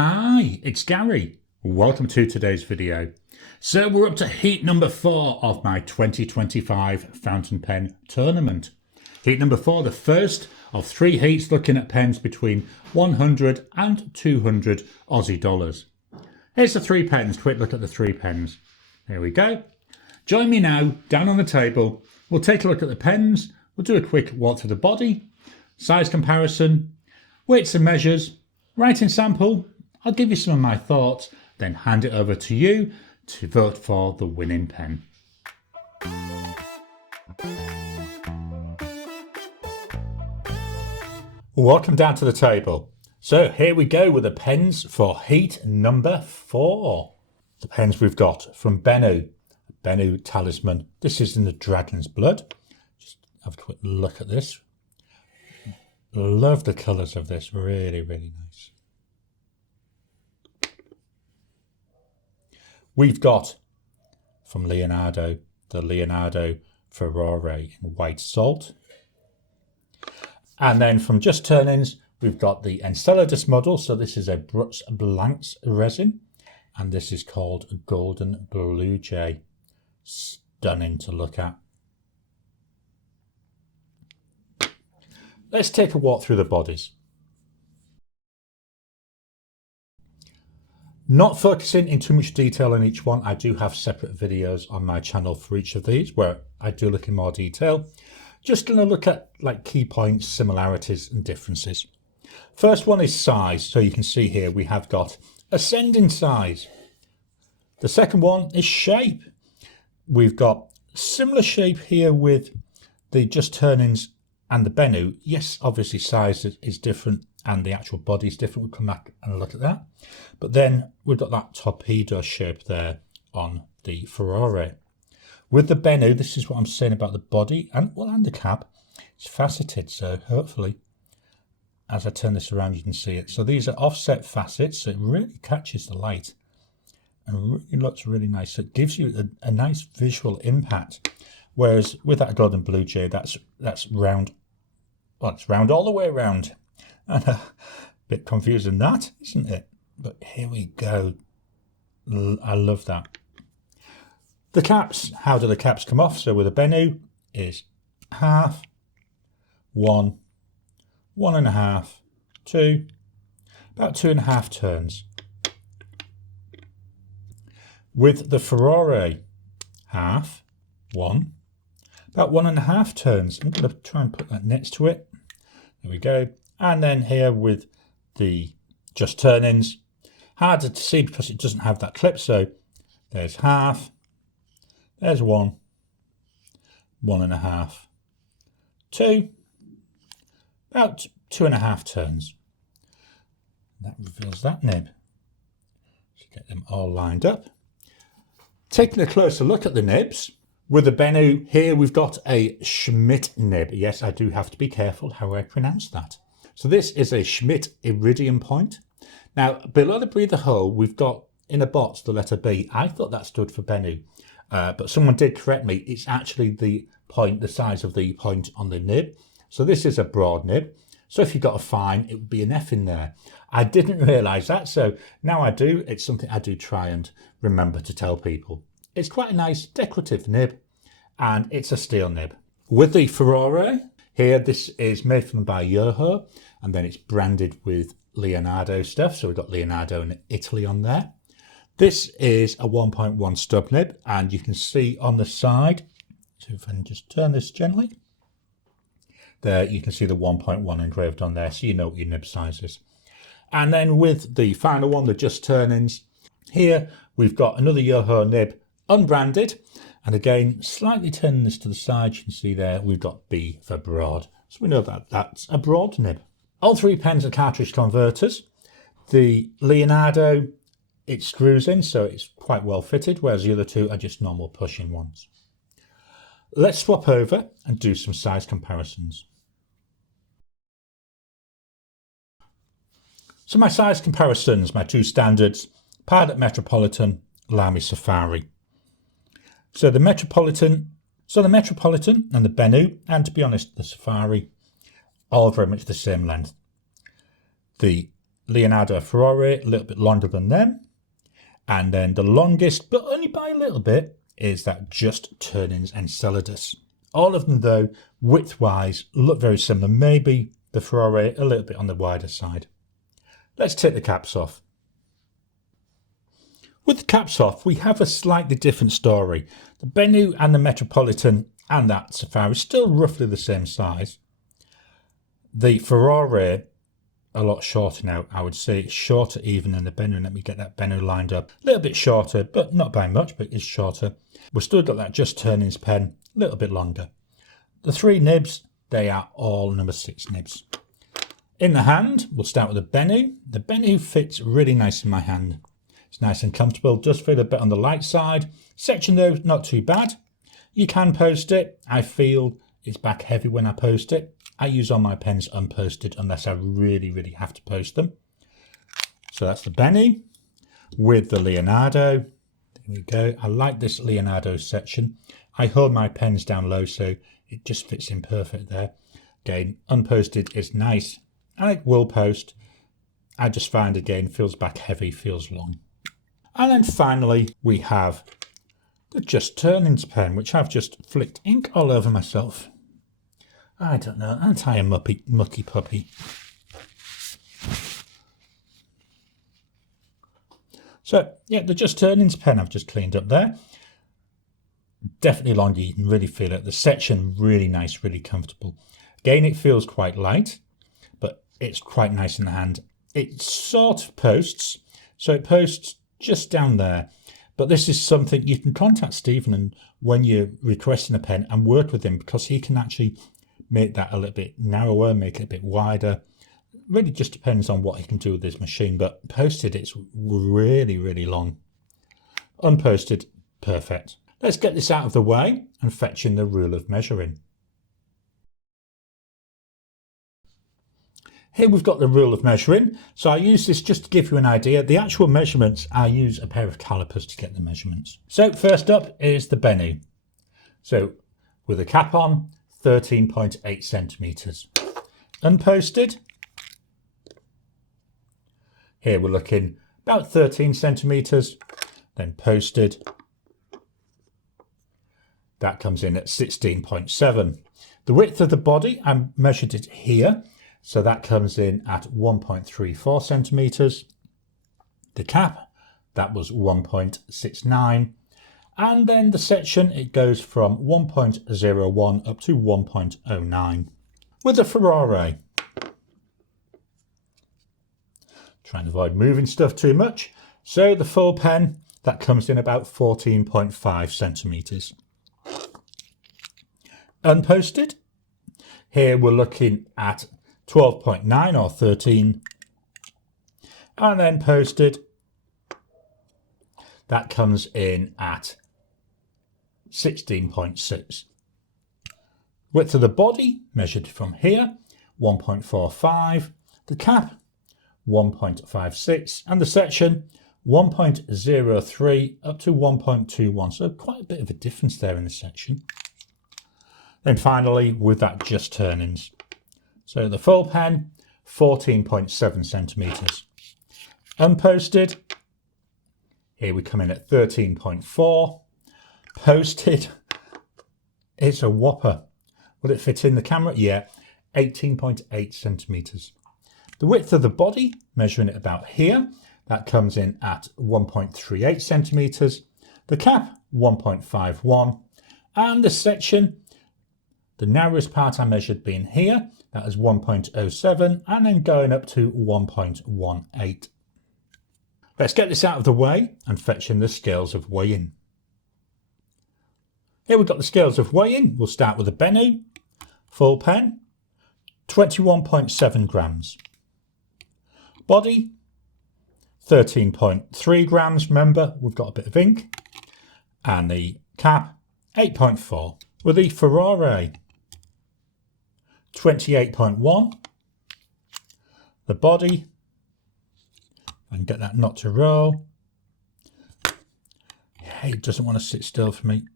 Hi, it's Gary. Welcome to today's video. So we're up to heat number 4 of my 2025 Fountain Pen Tournament. Heat number 4, the first of 3 heats looking at pens between 100 and 200 Aussie dollars. Here's the 3 pens, quick look at the 3 pens. Here we go. Join me now, down on the table. We'll take a look at the pens, we'll do a quick walk through the body, size comparison, weights and measures, writing sample. I'll give you some of my thoughts, then hand it over to you to vote for the winning pen. Welcome down to the table. So here we go with the pens for heat number 4. The pens we've got from Benu Talisman. This is in the Dragon's Blood. Just have a quick look at this. Love the colours of this, really, really nice. We've got from Leonardo, the Leonardo Furore in white salt. And then from Just Turnings, we've got the Enceladus model. So this is a Brux Blancs resin. And this is called Golden Blue Jay. Stunning to look at. Let's take a walk through the bodies. Not focusing in too much detail on each one. I do have separate videos on my channel for each of these where I do look in more detail. Just going to look at like key points, similarities and differences. First one is size. So you can see here we have got ascending size. The second one is shape. We've got similar shape here with the Just Turnings and the Benu. Yes, obviously size is different and the actual body is different. We'll come back and look at that. But then we've got that torpedo shape there on the Furore. With the Benu, this is what I'm saying about the body and the cap. It's faceted, so hopefully as I turn this around you can see it. So these are offset facets, so it really catches the light and really looks really nice. So it gives you a nice visual impact. Whereas with that Golden Blue Jay, that's round. Well, it's round all the way around. And a bit confusing that, isn't it? But here we go. I love that. The caps, how do the caps come off? So with a Benu is half, 1, 1.5, 2, about 2.5 turns. With the Furore, half, 1, about 1.5 turns. I'm going to try and put that next to it. There we go. And then here with the Just Turnings, harder to see because it doesn't have that clip. So there's half, there's 1, 1.5, 2, about 2.5 turns. That reveals that nib. So get them all lined up. Taking a closer look at the nibs. With the Benu, here we've got a Schmidt nib. Yes, I do have to be careful how I pronounce that. So this is a Schmidt iridium point. Now, below the breather hole, we've got in a box the letter B. I thought that stood for Benu, but someone did correct me. It's actually the point, the size of the point on the nib. So this is a broad nib. So if you got a fine, it would be an F in there. I didn't realise that, so now I do. It's something I do try and remember to tell people. It's quite a nice decorative nib, and it's a steel nib. With the Furore, here this is made from by Yoho, and then it's branded with Leonardo stuff. So we've got Leonardo in Italy on there. This is a 1.1 stub nib, and you can see on the side, so if I can just turn this gently, there you can see the 1.1 engraved on there, so you know what your nib size is. And then with the final one, the Just Turnings, here we've got another Yoho nib, unbranded, and again, slightly turning this to the side, you can see there we've got B for broad. So we know that that's a broad nib. All 3 pens are cartridge converters. The Leonardo, it screws in, so it's quite well fitted, whereas the other 2 are just normal pushing ones. Let's swap over and do some size comparisons. So my size comparisons, my 2 standards, Pilot Metropolitan, Lamy Safari. So the Metropolitan and the Benu, and to be honest, the Safari, all very much the same length. The Leonardo Furore, a little bit longer than them. And then the longest, but only by a little bit, is that Just Turnings Enceladus. All of them, though, width-wise, look very similar. Maybe the Furore a little bit on the wider side. Let's take the caps off. With the caps off, we have a slightly different story. The Benu and the Metropolitan and that Safari still roughly the same size. The Furore a lot shorter now. I would say it's shorter even than the Benu. Let me get that Benu lined up. A little bit shorter, but not by much, but it's shorter. We've still got that Just Turnings pen, a little bit longer. The 3 nibs, they are all number 6 nibs. In the hand, we'll start with the Benu. The Benu fits really nice in my hand. It's nice and comfortable, does feel a bit on the light side. Section though, not too bad. You can post it. I feel it's back heavy when I post it. I use all my pens unposted unless I really, really have to post them. So that's the Benu with the Leonardo. There we go. I like this Leonardo section. I hold my pens down low so it just fits in perfect there. Again, unposted is nice. I like will post. I just find again feels back heavy, feels long. And then finally we have the Just Turnings pen, which I've just flicked ink all over myself. I don't know, aren't I a mucky puppy? So, yeah, the Just Turnings pen I've just cleaned up there. Definitely longer, you can really feel it. The section, really nice, really comfortable. Again, it feels quite light, but it's quite nice in the hand. It sort of posts, so it posts just down there. But this is something you can contact Stephen and when you're requesting a pen and work with him because he can actually make that a little bit narrower, make it a bit wider. Really just depends on what he can do with this machine, but posted it's really, really long. Unposted, perfect. Let's get this out of the way and fetch in the rule of measuring. Here we've got the rule of measuring. So I use this just to give you an idea. The actual measurements, I use a pair of calipers to get the measurements. So first up is the Benu. So with a cap on, 13.8 centimetres. Unposted. Here we're looking about 13 centimetres. Then posted. That comes in at 16.7. The width of the body, I measured it here. So that comes in at 1.34 centimetres. The cap, that was 1.69. And then the section, it goes from 1.01 up to 1.09. With the Furore. Trying to avoid moving stuff too much. So the full pen, that comes in about 14.5 centimetres. Unposted. Here we're looking at 12.9 or 13. And then posted. That comes in at 16.6. Width of the body, measured from here, 1.45. The cap, 1.56. And the section, 1.03 up to 1.21. So quite a bit of a difference there in the section. Then finally, with that Just Turnings. So the full pen, 14.7 centimetres. Unposted, here we come in at 13.4. Posted, it's a whopper. Will it fit in the camera? Yeah, 18.8 centimetres. The width of the body, measuring it about here, that comes in at 1.38 centimetres. The cap, 1.51. And the section, the narrowest part I measured being here, that is 1.07, and then going up to 1.18. Let's get this out of the way and fetch in the scales of weighing. Here we've got the scales of weighing. We'll start with the Benu, full pen, 21.7 grams. Body, 13.3 grams. Remember, we've got a bit of ink. And the cap, 8.4. With the Furore, 28.1. The body, and get that not to roll. Hey, it doesn't want to sit still for me.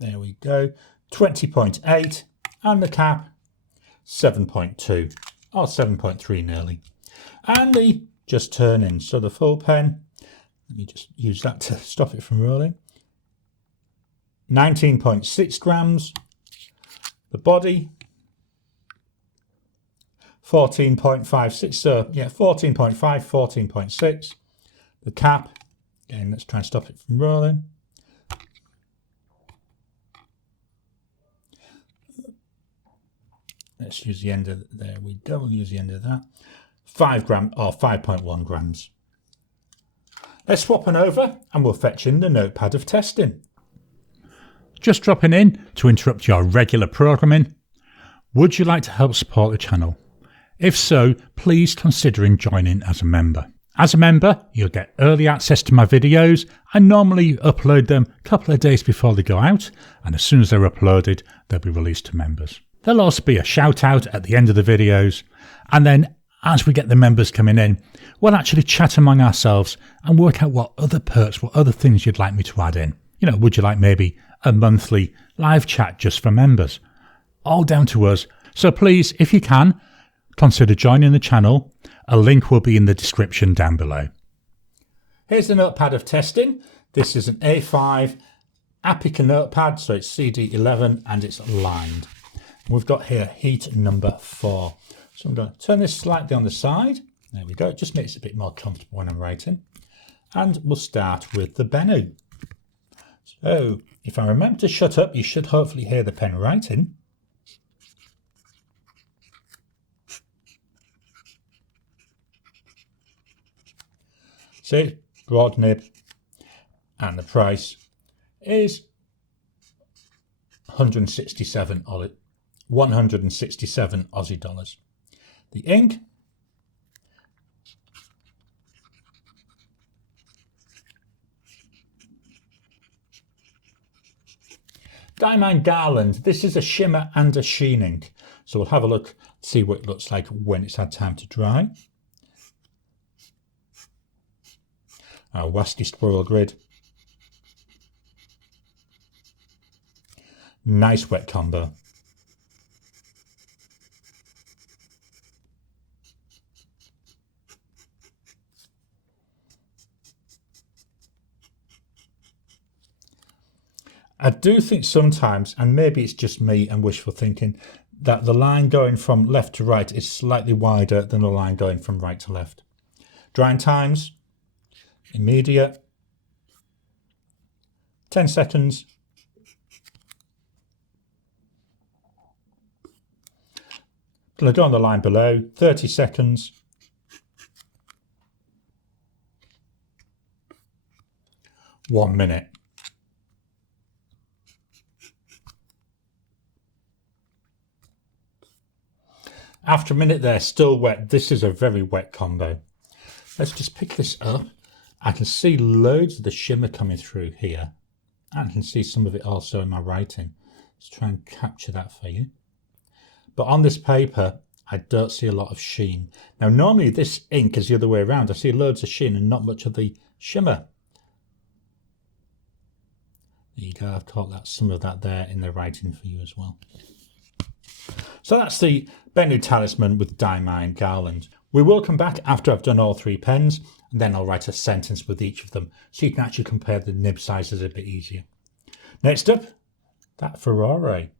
There we go. 20.8. And the cap, 7.2. Or 7.3 nearly. And the just turning. So the full pen, let me just use that to stop it from rolling. 19.6 grams. The body, 14.56. So yeah, 14.5, 14.6. The cap, again, let's try and stop it from rolling. Let's use the end of, there we go, we'll use the end of that. 5 gram or 5.1 grams. Let's swap on over and we'll fetch in the notepad of testing. Just dropping in to interrupt your regular programming. Would you like to help support the channel? If so, please consider joining as a member. As a member, you'll get early access to my videos. I normally upload them a couple of days before they go out, and as soon as they're uploaded, they'll be released to members. There'll also be a shout out at the end of the videos, and then as we get the members coming in, we'll actually chat among ourselves and work out what other perks, what other things you'd like me to add in. You know, would you like maybe a monthly live chat just for members? All down to us. So please, if you can, consider joining the channel. A link will be in the description down below. Here's the notepad of testing. This is an A5 Apica notepad, so it's CD11 and it's lined. We've got here heat number 4. So I'm going to turn this slightly on the side. There we go. It just makes it a bit more comfortable when I'm writing. And we'll start with the Benu. So if I remember to shut up, you should hopefully hear the pen writing. See, broad nib, and the price is 167 Aussie dollars. The ink, Diamine Garland. This is a shimmer and a sheen ink. So we'll have a look, see what it looks like when it's had time to dry. Our Wasky Squirrel Grid. Nice wet combo. I do think sometimes, and maybe it's just me and wishful thinking, that the line going from left to right is slightly wider than the line going from right to left. Drying times, immediate, 10 seconds. Going to go on the line below, 30 seconds. 1 minute. After a minute there, still wet. This is a very wet combo. Let's just pick this up. I can see loads of the shimmer coming through here. And I can see some of it also in my writing. Let's try and capture that for you. But on this paper, I don't see a lot of sheen. Now, normally this ink is the other way around. I see loads of sheen and not much of the shimmer. There you go. I've caught some of that there in the writing for you as well. So that's the Benu Talisman with Diamine Garland. We will come back after I've done all 3 pens, and then I'll write a sentence with each of them, so you can actually compare the nib sizes a bit easier. Next up, that Furore.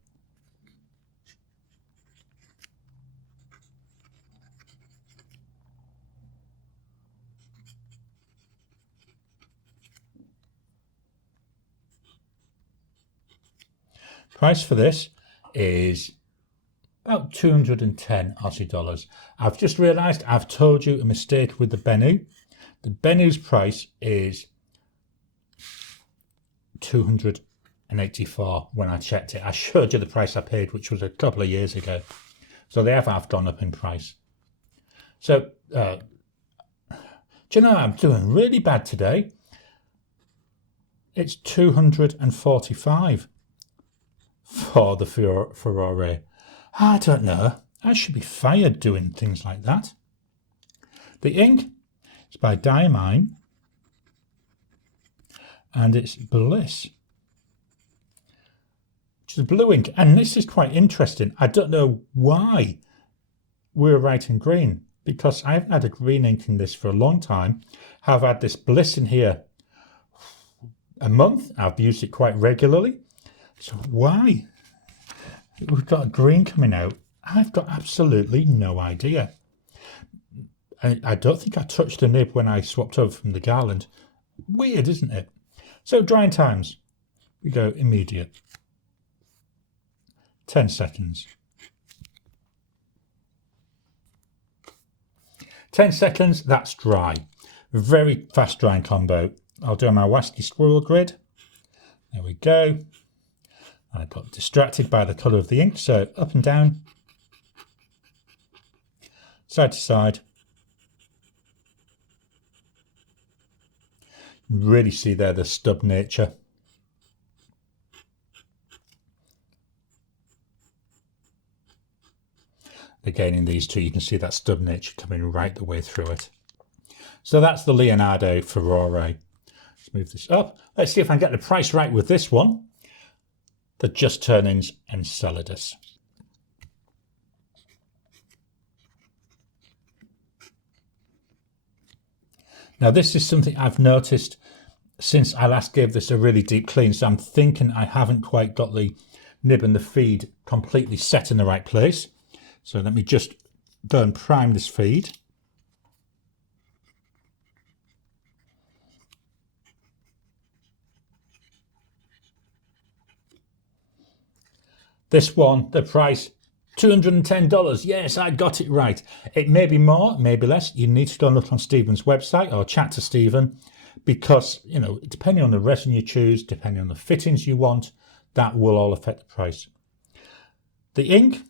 Price for this is about 210 Aussie dollars. I've just realised I've told you a mistake with the Benu. The Benu's price is 284 when I checked it. I showed you the price I paid, which was a couple of years ago. So they have gone up in price. So, do you know, I'm doing really bad today. It's 245 for the Furore. I don't know. I should be fired doing things like that. The ink is by Diamine and it's Bliss, which is blue ink. And this is quite interesting. I don't know why we're writing green. because I haven't had a green ink in this for a long time. I've had this Bliss in here a month. I've used it quite regularly. So why we've got a green coming out, I've got absolutely no idea. I don't think I touched the nib when I swapped over from the Garland. Weird, isn't it? So drying times, we go immediate. 10 seconds. 10 seconds, that's dry. Very fast drying combo. I'll do my wasky squirrel grid. There we go. I got distracted by the colour of the ink, so up and down, side to side. Really see there the stub nature. Again, in these two, you can see that stub nature coming right the way through it. So that's the Leonardo Furore. Let's move this up. Let's see if I can get the price right with this one. The Just Turnings Enceladus. Now this is something I've noticed since I last gave this a really deep clean, so I'm thinking I haven't quite got the nib and the feed completely set in the right place. So let me just go and prime this feed. This one, the price, $210. Yes, I got it right. It may be more, maybe less. You need to go and look on Stephen's website or chat to Stephen, because, you know, depending on the resin you choose, depending on the fittings you want, that will all affect the price. The ink,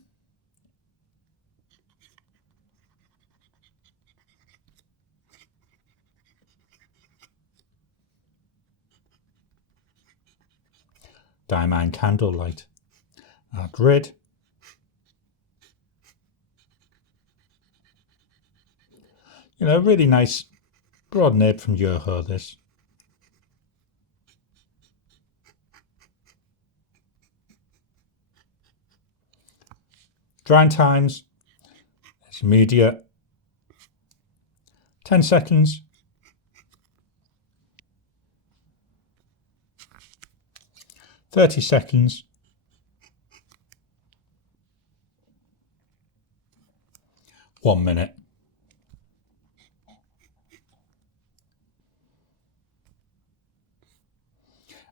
Diamine Candlelight. Our grid. You know, really nice broad nib from Yoho, this. Drying times, it's immediate. 10 seconds. 30 seconds. 1 minute.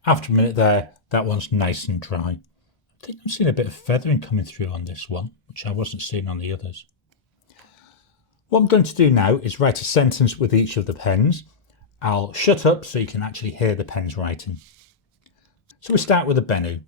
After a minute there, that one's nice and dry. I think I'm seeing a bit of feathering coming through on this one, which I wasn't seeing on the others. What I'm going to do now is write a sentence with each of the pens. I'll shut up so you can actually hear the pens writing. So we start with a Benu.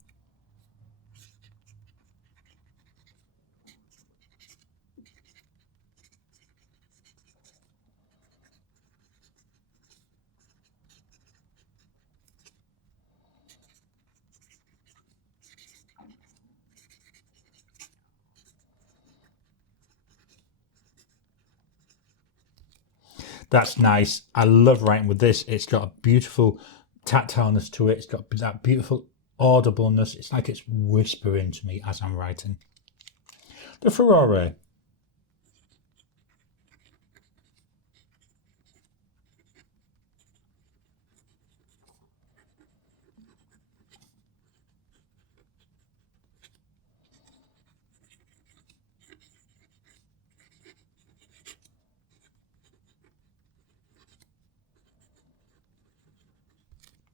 That's nice. I love writing with this. It's got a beautiful tactileness to it. It's got that beautiful audibleness. It's like it's whispering to me as I'm writing. The Furore.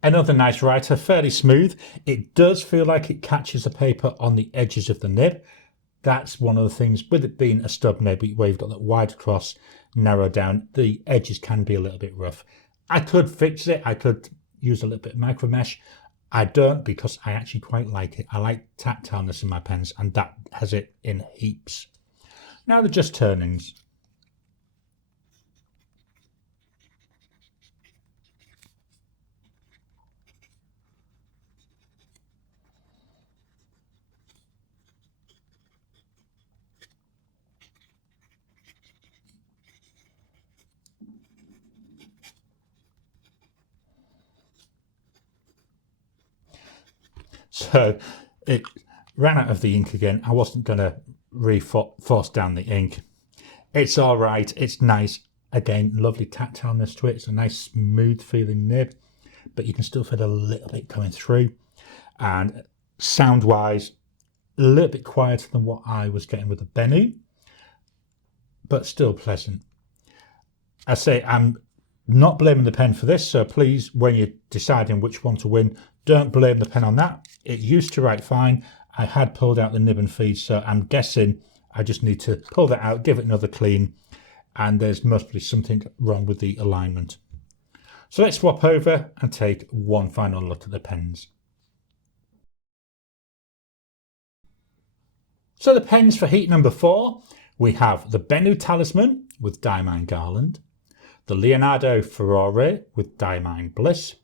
Another nice writer, fairly smooth. It does feel like it catches the paper on the edges of the nib. That's one of the things, with it being a stub nib where you've got that wide across, narrow down, the edges can be a little bit rough. I could fix it. I could use a little bit of micro mesh. I don't, because I actually quite like it. I like tactileness in my pens, and that has it in heaps. Now the Just Turnings. So it ran out of the ink again. I wasn't going to force down the ink. It's all right. It's nice. Again, lovely tactileness to it. It's a nice smooth feeling nib, but you can still feel a little bit coming through. And sound wise, a little bit quieter than what I was getting with the Benu, but still pleasant. I say I'm not blaming the pen for this, so please, when you're deciding which one to win, don't blame the pen on that. It used to write fine. I had pulled out the nib and feed, so I'm guessing I just need to pull that out, give it another clean, and there's must be something wrong with the alignment. So let's swap over and take one final look at the pens. So the pens for heat number 4, we have the Benu Talisman with Diamine Garland, the Leonardo Furore with Diamine Bliss,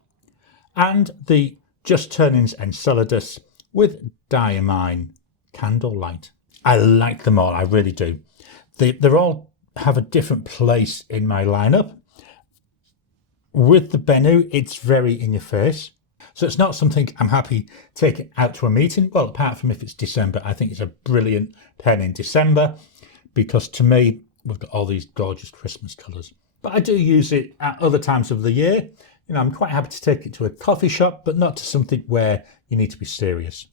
and the Just Turnings Enceladus with Diamine Candlelight. I like them all, I really do. They're all have a different place in my lineup. With the Benu, it's very in your face. So it's not something I'm happy taking out to a meeting. Well, apart from if it's December, I think it's a brilliant pen in December because to me, we've got all these gorgeous Christmas colours. But I do use it at other times of the year. You know, I'm quite happy to take it to a coffee shop, but not to something where you need to be serious.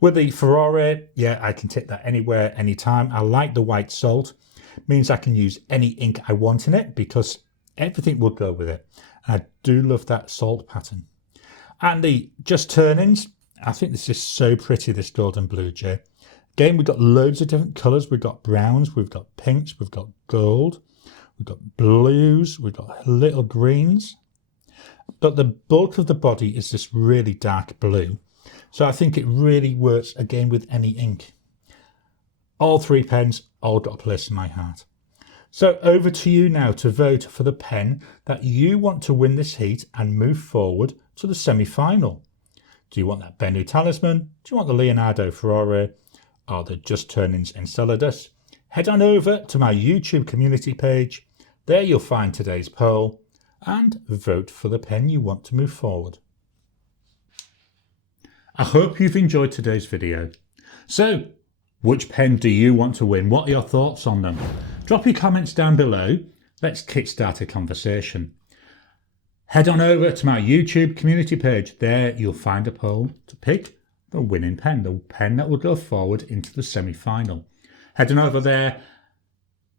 With the Furore, yeah, I can take that anywhere, anytime. I like the white salt. Means I can use any ink I want in it because everything will go with it. And I do love that salt pattern. And the Just Turnings, I think this is so pretty, this golden blue jay. Again, we've got loads of different colours. We've got browns, we've got pinks, we've got gold, we've got blues, we've got little greens. But the bulk of the body is this really dark blue. So I think it really works again with any ink. All 3 pens all got a place in my heart. So over to you now to vote for the pen that you want to win this heat and move forward to the semi-final. Do you want that Benu Talisman? Do you want the Leonardo Furore? Or the Just Turnings Enceladus? Head on over to my YouTube community page. There you'll find today's poll and vote for the pen you want to move forward. I hope you've enjoyed today's video. So, which pen do you want to win? What are your thoughts on them? Drop your comments down below. Let's kickstart a conversation. Head on over to my YouTube community page. There you'll find a poll to pick the winning pen, the pen that will go forward into the semi-final. Head on over there.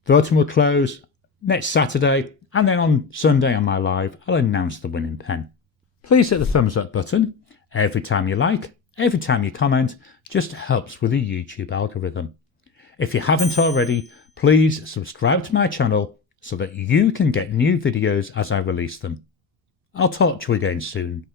Voting will close next Saturday, and then on Sunday on my live, I'll announce the winning pen. Please hit the thumbs up button. Every time you like, every time you comment, just helps with the YouTube algorithm. If you haven't already, please subscribe to my channel so that you can get new videos as I release them. I'll talk to you again soon.